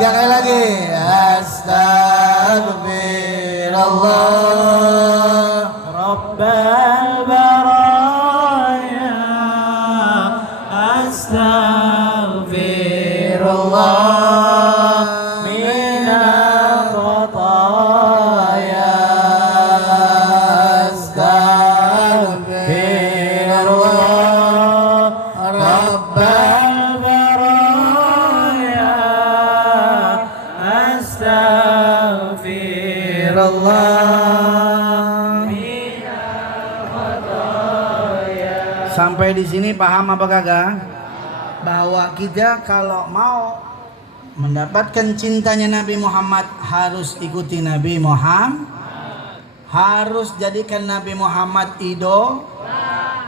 3 kali lagi. Astagfirullah Rabbal baraya Astaghfirullah minal khataya Astaghfirullah Rabbal baraya Astaghfirullah. Sampai di sini paham apa kagak? Bahwa kita kalau mau mendapatkan cintanya Nabi Muhammad harus ikuti Nabi Muhammad, harus jadikan Nabi Muhammad idol,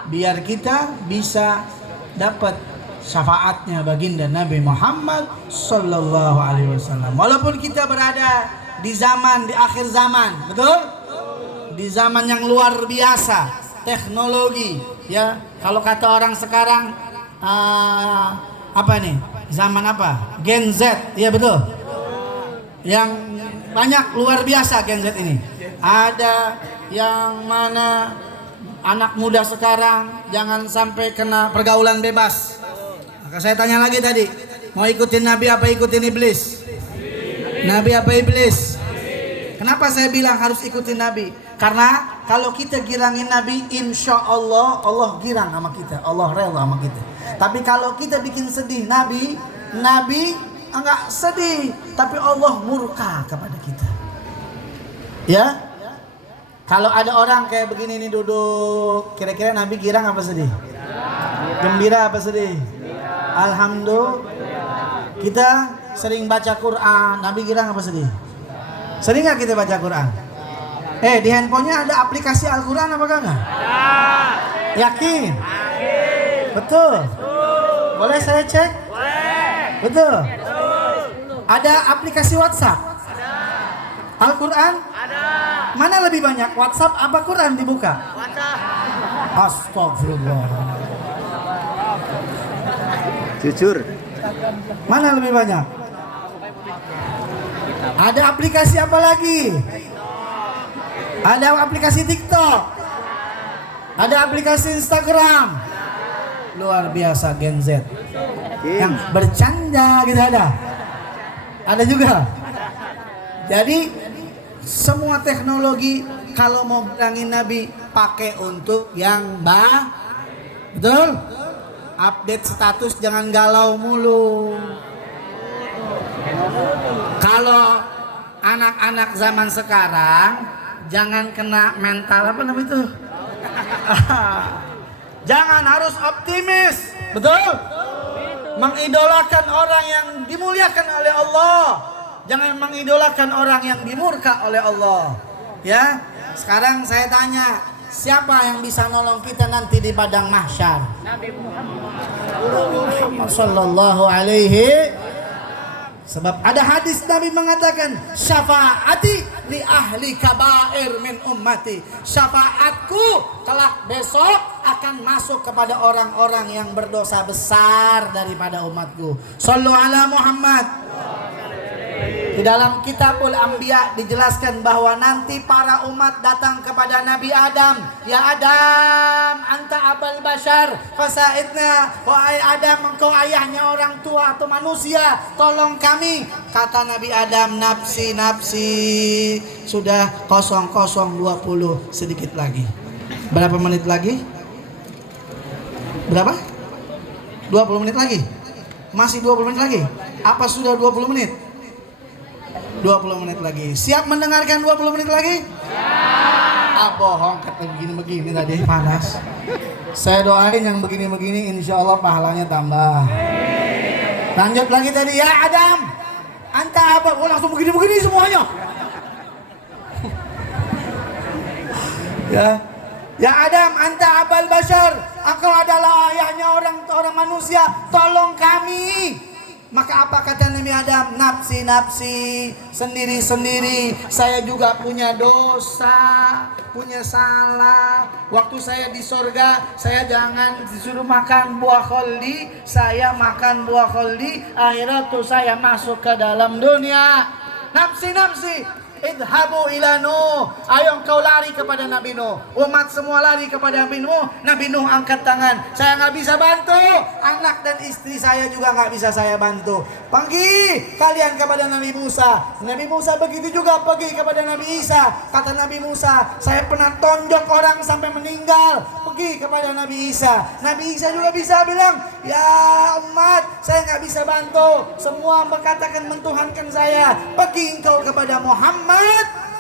biar kita bisa dapat syafaatnya baginda Nabi Muhammad Sallallahu Alaihi Wasallam. Walaupun kita berada di akhir zaman, betul? Di zaman yang luar biasa, teknologi, ya. Kalau kata orang sekarang, apa nih? Zaman apa? Gen Z, iya betul. Yang banyak luar biasa Gen Z ini. Ada yang mana anak muda sekarang jangan sampai kena pergaulan bebas. Maka saya tanya lagi tadi, mau ikutin Nabi apa ikutin iblis? Nabi apa iblis? Kenapa saya bilang harus ikutin Nabi? Karena kalau kita girangin Nabi, insya Allah Allah girang sama kita, Allah rela sama kita. Tapi kalau kita bikin sedih Nabi enggak sedih, tapi Allah murka kepada kita. Ya? Kalau ada orang kayak begini nih duduk, kira-kira Nabi girang apa sedih? Gembira apa sedih? Alhamdulillah. Kita sering baca Quran, Nabi girang apa sedih? Sering nggak kita baca Quran? Di handphonenya ada aplikasi Al-Quran apa enggak? Yakin? Betul? Boleh saya cek? Betul? Ada aplikasi WhatsApp? Al-Quran? Mana lebih banyak? WhatsApp apa Quran dibuka? Astagfirullah. Jujur. Mana lebih banyak? Ada aplikasi apa lagi? Ada aplikasi TikTok. Ada aplikasi Instagram. Luar biasa Gen Z. Yang bercanda gitu ada. Ada juga. Jadi semua teknologi kalau mau bilangin Nabi pakai untuk yang betul. Update status jangan galau mulu. Kalau anak-anak zaman sekarang jangan kena mental apa namanya itu? Jangan, harus optimis. Betul? Mengidolakan orang yang dimuliakan oleh Allah. Jangan mengidolakan orang yang dimurka oleh Allah. Ya. Sekarang saya tanya, siapa yang bisa nolong kita nanti di padang mahsyar? Nabi Muhammad sallallahu alaihi. Sebab ada hadis Nabi mengatakan, syafaati li ahli kabair min ummati. Syafaatku kelak besok akan masuk kepada orang-orang yang berdosa besar daripada umatku. Shallu ala Muhammad. Di dalam Kitabul Anbiya dijelaskan bahwa nanti para umat datang kepada Nabi Adam. Ya Adam, anta abal bashar, fasaidna. Wahai Adam, engkau ayahnya orang tua atau manusia, tolong kami. Kata Nabi Adam, nafsi, nafsi. Sudah 00:20 sedikit lagi. Berapa menit lagi? Berapa? 20 menit lagi? Masih 20 menit lagi? Apa sudah 20 menit? 20 menit lagi. Siap mendengarkan 20 menit lagi? Ya. Bohong, kata begini-begini tadi panas. Saya doain yang begini-begini insya Allah pahalanya tambah. Lanjut lagi tadi, ya Adam, anta apa? Oh, langsung begini-begini semuanya. Ya Adam, anta abal bashar. Engkau adalah ayahnya orang manusia. Tolong kami. Maka apa kata Nabi Adam? Nafsi, nafsi, sendiri-sendiri. Saya juga punya dosa, punya salah. Waktu saya di sorga, saya jangan disuruh makan buah kholdi, saya makan buah kholdi. Akhirnya tuh saya masuk ke dalam dunia. Nafsi, nafsi. Idhabu ila Nuh. Ayo engkau lari kepada Nabi Nuh. Umat semua lari kepada Nabi Nuh. Nabi Nuh angkat tangan. Saya nggak bisa bantu. Anak dan istri saya juga nggak bisa saya bantu. Pergi kalian kepada Nabi Musa. Nabi Musa begitu juga pergi kepada Nabi Isa. Kata Nabi Musa, saya pernah tonjok orang sampai meninggal. Pergi kepada Nabi Isa. Nabi Isa juga bisa bilang, ya umat, saya nggak bisa bantu. Semua berkatakan mentuhankan saya. Pergi engkau kepada Muhammad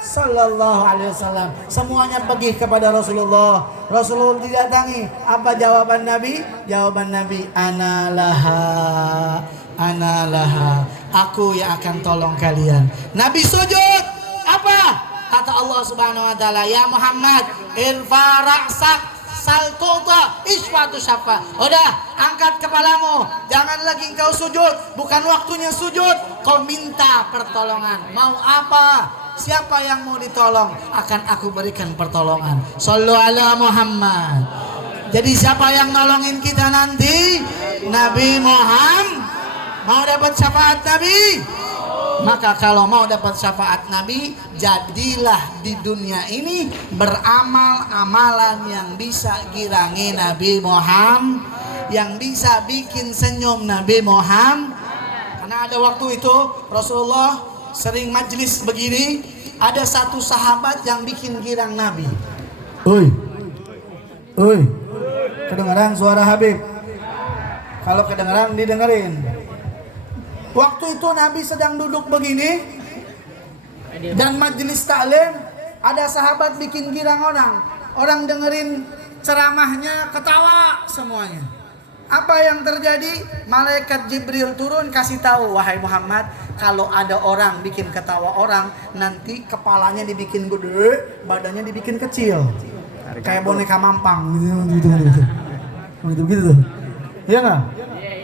Sallallahu Alaihi Wasallam. Semuanya pergi kepada Rasulullah. Rasulullah didatangi. Apa jawaban Nabi? Jawaban Nabi, Analaha, Analaha. Aku yang akan tolong kalian. Nabi sujud. Apa? Kata Allah Subhanahu Wa Taala, ya Muhammad, irfa ra'sak saltuta iswatu syafa. Udah, angkat kepalamu. Jangan lagi engkau sujud. Bukan waktunya sujud. Kau minta pertolongan. Mau apa? Siapa yang mau ditolong, akan aku berikan pertolongan. Sallu ala Muhammad. Jadi siapa yang nolongin kita nanti? Nabi Muhammad. Mau dapat syafaat Nabi? Maka kalau mau dapat syafaat Nabi, jadilah di dunia ini beramal amalan yang bisa girangi Nabi Muhammad, yang bisa bikin senyum Nabi Muhammad. Karena ada waktu itu Rasulullah sering majelis begini, ada satu sahabat yang bikin girang Nabi. Oi, oi, kedengaran suara Habib? Kalau kedengaran didengerin. Waktu itu Nabi sedang duduk begini dan majelis taklim, ada sahabat bikin girang orang. Orang dengerin ceramahnya ketawa semuanya. Apa yang terjadi? Malaikat Jibril turun kasih tahu, wahai Muhammad, kalau ada orang bikin ketawa orang, nanti kepalanya dibikin gede, badannya dibikin kecil. Kayak boneka mampang gitu. Iya nggak?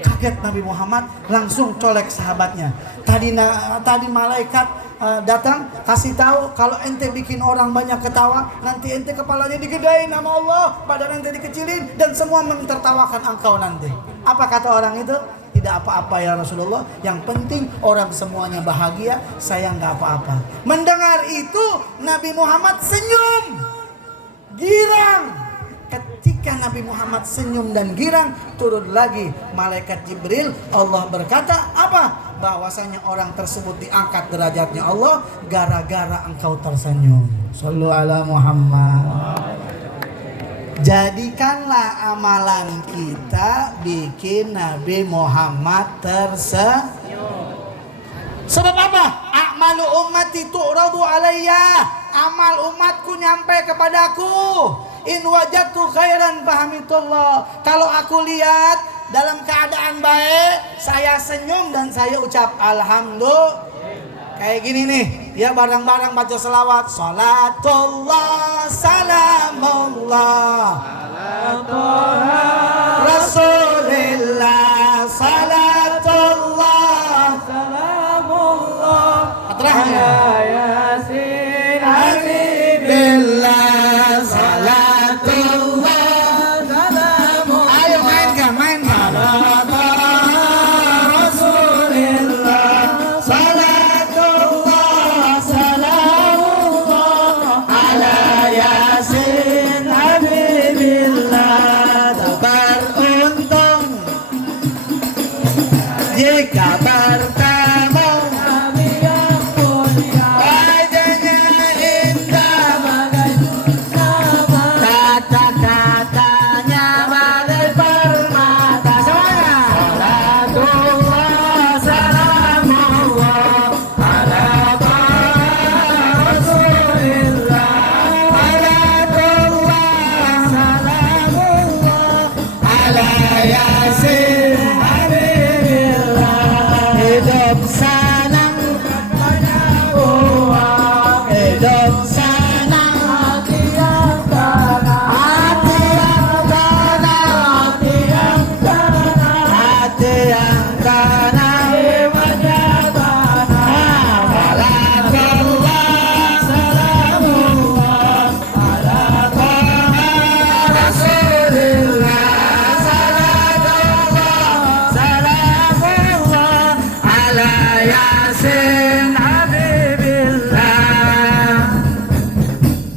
Kaget Nabi Muhammad, langsung colek sahabatnya. Tadi malaikat datang kasih tahu, kalau ente bikin orang banyak ketawa, nanti ente kepalanya digedein nama Allah, badan ente dikecilin, dan semua mentertawakan engkau nanti. Apa kata orang itu? Tidak apa-apa ya Rasulullah, yang penting orang semuanya bahagia, saya nggak apa-apa. Mendengar itu Nabi Muhammad senyum, girang. Ketika Nabi Muhammad senyum dan girang, turun lagi malaikat Jibril. Allah berkata apa? Bahwasanya orang tersebut diangkat derajatnya Allah gara-gara engkau tersenyum. Sallu ala Muhammad. Jadikanlah amalan kita bikin Nabi Muhammad tersenyum. Sebab apa? A'malu ummati tu'radu alayya. Amal umatku nyampe kepadaku. In wajadtu khairan fahamidullah. Kalau aku lihat dalam keadaan baik, saya senyum dan saya ucap alhamdulillah. Kayak gini nih, ya bareng-bareng baca selawat. Salatullah, salamullah, Rasulillah, salatullah, salamullah, atrahnya Yasin Habibillah, salatullah, salamullah. Ayo mainkan. Rasulillah, salatullah, salamullah, ala Yasin Habibillah. Beruntung jika bertemu wajahnya indah, kata-katanya bagai permata. Semuanya. Salatullah, salamullah, ala Rasulillah, salatullah, salamullah, ala Yasin Habibillah. Hidup senang, hidup senang, hati yang tenang, hati yang tenang, hati yang tenang, hati yang tenang, Yasin Habibillah.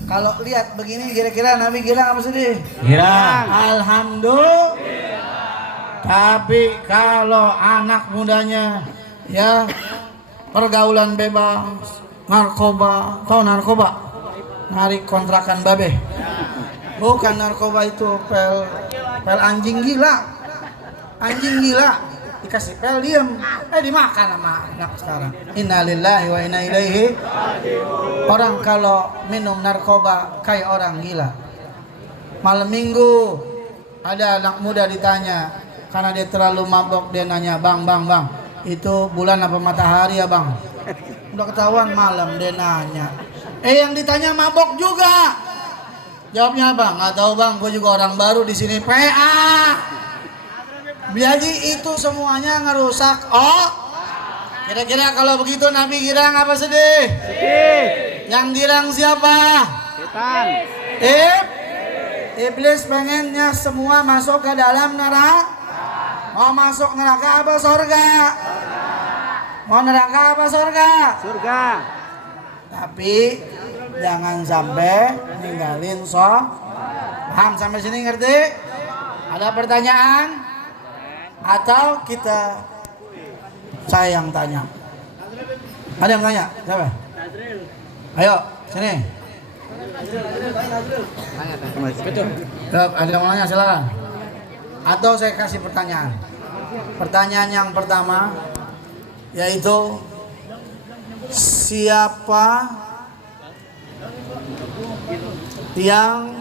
Kalau lihat begini kira-kira Nabi girang apa sedih? Girang. Alhamdulillah. Tapi kalau anak mudanya ya pergaulan bebas, narkoba, tahu narkoba? Narik kontrakan babe. Bukan narkoba itu pel anjing gila. Anjing gila dikasih pel diem, dimakan sama anak sekarang. Innalillahi wa inna ilaihi. Orang kalau minum narkoba kayak orang gila. Malam minggu ada anak muda ditanya, karena dia terlalu mabok, dia nanya, bang, itu bulan apa matahari ya bang? Udah ketahuan malam dia nanya. Yang ditanya mabok juga. Jawabnya bang, nggak tahu bang, gue juga orang baru di sini. PA. Jadi itu semuanya ngerusak. Oh, kira-kira kalau begitu Nabi girang apa sedih? Sedih. Yang girang siapa? Setan. Iblis pengennya semua masuk ke dalam neraka. Mau masuk neraka apa surga? Mau neraka apa surga? Surga. Tapi jangan sampai ninggalin Paham sampai sini ngerti? Ada pertanyaan? Atau saya yang tanya? Ada yang tanya? Siapa? Ayo, sini. Ada yang mau nanya silakan. Atau saya kasih pertanyaan. Pertanyaan yang pertama yaitu siapa yang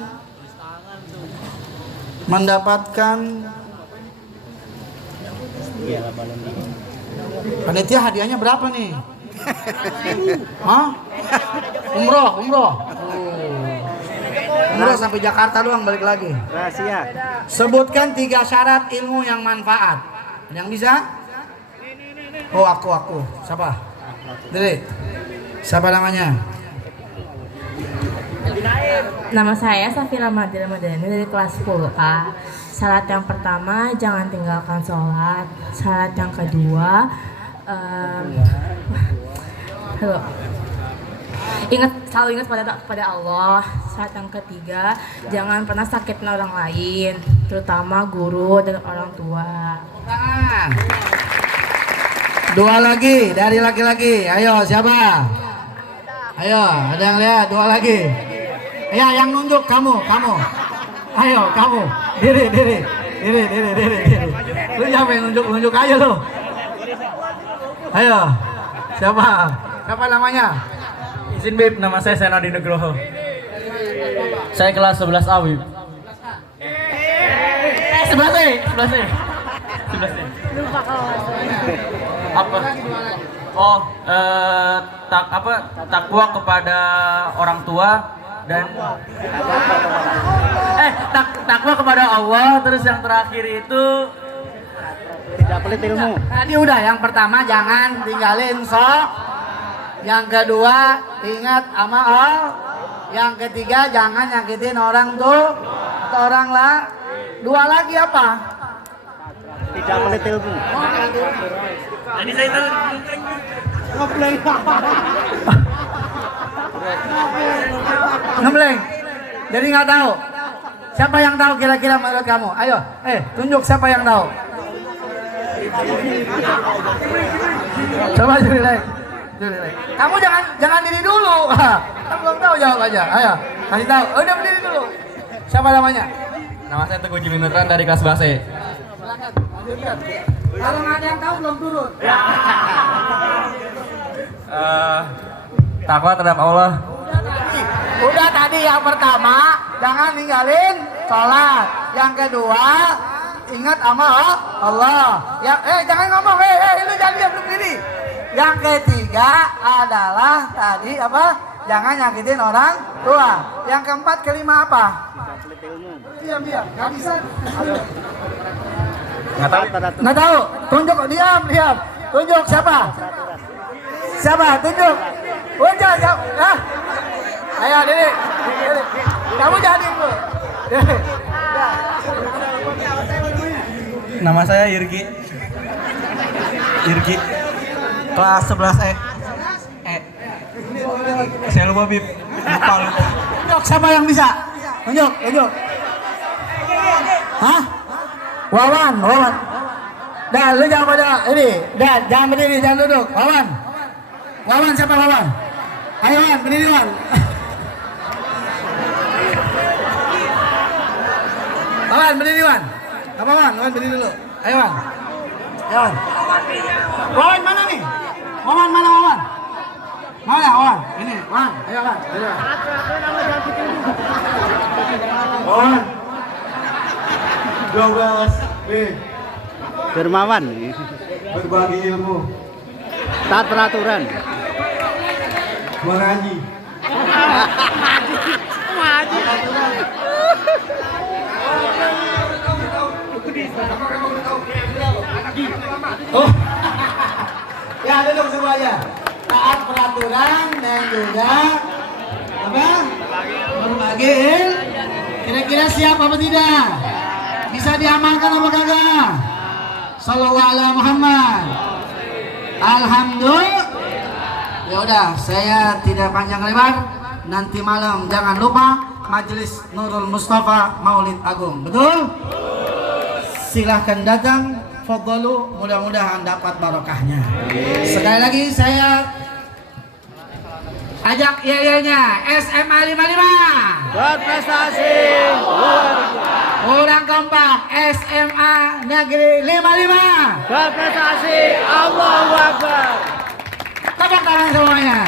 mendapatkan panitia hadiahnya berapa nih? Hah? Umroh. Umroh sampai Jakarta doang balik lagi. Rahasia. Sebutkan 3 syarat ilmu yang manfaat. Ada yang bisa? Oh aku. Siapa? Diri. Siapa namanya? Nama saya Safira Madila Madani dari kelas 10A. Syarat yang pertama, jangan tinggalkan sholat. Syarat yang kedua, selalu ingat pada Allah. Syarat yang ketiga, jangan pernah sakitin orang lain, terutama guru dan orang tua. Tangan. 2 lagi dari laki-laki. Ayo siapa? Ayo, ada yang lihat? 2 lagi. Ya, yang nunjuk kamu. Ayo, kamu. Diri. Lu siapa yang nunjuk aja lu. Ayo. Siapa namanya? Izin Bib, nama saya Senadi Nugroho. Saya kelas 11 AWIB. 11 Apa? Oh, takwa kepada orang tua dan takwa kepada Allah. Terus yang terakhir itu Tidak pelit ilmu. Tadi udah, yang pertama jangan tinggalin yang kedua ingat sama Allah, yang ketiga jangan nyakitin orang tuh atau orang lah. 2 lagi apa? Tidak pelit ilmu. tadi saya tahu Ngebleng. Jadi nggak tahu. Siapa yang tahu kira-kira menurut kamu? Ayo, tunjuk siapa yang tahu. Coba juri lagi. Kamu jangan diri dulu. Kamu belum tahu jawabannya. Ayo, kasih tahu. Udah berdiri dulu. Siapa namanya? Nama saya Teguh Jiminutran dari kelas Base. Silakan. Kalau nggak ada yang tahu belum turun. Takwa terhadap Allah. Udah tadi yang pertama jangan ninggalin sholat. Yang kedua ingat sama Allah. Jangan ngomong. Lu jangan diam berdiri. Yang ketiga adalah tadi apa? Jangan nyakitin orang tua. Yang keempat, kelima apa? Diam. Nggak bisa. Nggak tahu. Tunjuk. Diam. Tunjuk siapa? Tunjuk. Jangan. Ayo, Diri. Kamu jadi dulu. Nama saya Irgi. Kelas 11 E. Saya lupa Bib. Lupa. Tunjuk siapa yang bisa? Tunjuk. Hah? Wawan. Dah, lu jangan pada ini. Dah, jangan berdiri, jangan duduk. Wawan siapa Wawan? Ayo Wan, berdiri Wan. Wawan, berdiri Wan. Apa Wan? Wawan berdiri dulu. Ayo Wan. Wawan mana nih? Wawan mana Wawan? Mana Wawan? Ini Wan. Ayo Wan. Wawan. 12 B. Dermawan. Berbagi ilmu. Taat peraturan. Mengaji. Oh. Ya, duduk semuanya. Taat peraturan dan juga apa? Berbagi ilmu. Kira-kira siap apa tidak? Bisa diamalkan apa kagak? Sallallahu alaihi Muhammad. Alhamdulillah. Ya udah, saya tidak panjang lebar. Nanti malam jangan lupa Majelis Nurul Mustafa Maulid Agung. Betul? Silahkan datang, fadhalu, mudah-mudahan dapat barokahnya. Sekali lagi saya ajak yayanya SMA 55. Berprestasi luar biasa. Orang kompak SMA Negeri 55. Berprestasi Allahu Akbar. Tepuk tangan semuanya.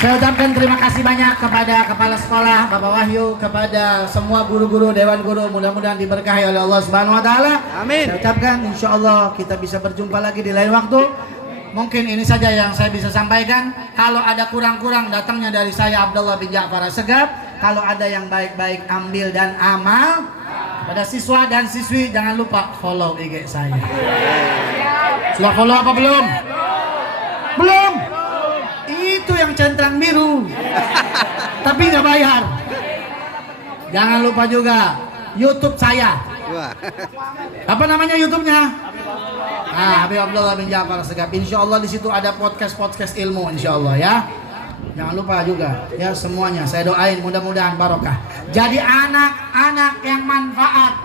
Saya ucapkan terima kasih banyak kepada Kepala Sekolah Bapak Wahyu, kepada semua guru-guru, dewan guru, mudah-mudahan diberkahi oleh Allah Subhanahu wa taala. Amin. Saya ucapkan insyaallah kita bisa berjumpa lagi di lain waktu. Mungkin ini saja yang saya bisa sampaikan. Kalau ada kurang-kurang datangnya dari saya Abdullah bin Ja'far Segaf. Kalau ada yang baik-baik ambil dan amal. Pada siswa dan siswi jangan lupa follow IG saya. Sudah follow apa belum? Belum. Itu yang centang biru. Tapi nggak bayar. Jangan lupa juga YouTube saya. Apa namanya YouTube-nya? Habib Abdullah bin Ja'far Segaf. Insya Allah di situ ada podcast ilmu, insya Allah ya. Jangan lupa juga ya semuanya. Saya doain mudah-mudahan barokah. Jadi anak-anak yang manfaat,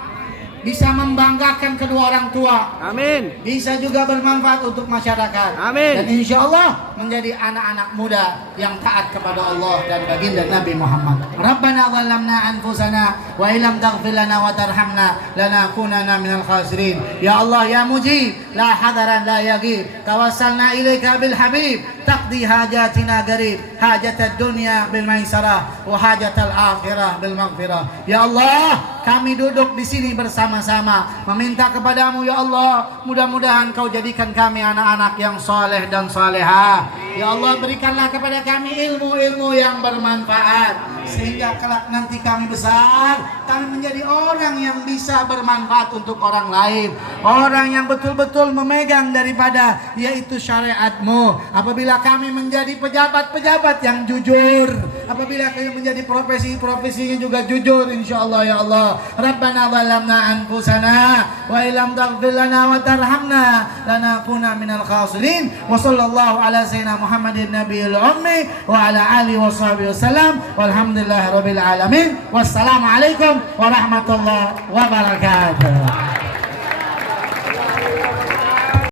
bisa membanggakan kedua orang tua. Amin. Bisa juga bermanfaat untuk masyarakat. Amin. Dan insya Allah menjadi anak-anak muda yang taat kepada Allah dan baginda Nabi Muhammad. Rabbana zalamna anfusana wa illam taghfir lana wa tarhamna lanakunanna minal khasirin. Ya Allah ya Mujib, la hadaran la yaghib. Tawassalna ilaika bil habib. Taqdi hajatina garib, hajatad dunya bil maisarah wa hajatal akhirah bil maghfirah. Ya Allah, kami duduk di sini bersama-sama meminta kepadamu ya Allah, mudah-mudahan Kau jadikan kami anak-anak yang saleh dan salehah. Ya Allah, berikanlah kepada kami ilmu-ilmu yang bermanfaat sehingga kelak nanti kami besar, kami menjadi orang yang bisa bermanfaat untuk orang lain, orang yang betul-betul memegang daripada yaitu syariat-Mu. Apabila kami menjadi pejabat-pejabat yang jujur, apabila kami menjadi profesi-profesinya juga jujur, insyaallah ya Allah. Rabbana zalamna anfusana wa illam taghfir lana wa tarhamna lanakuna minal khasirin. Wa sallallahu ala sayyidina Muhammadin nabiyil ummi wa ala alihi wa sahbihi wasallam. Walhamdulillahirabbil alamin. Wassalamualaikum warahmatullahi wabarakatuh.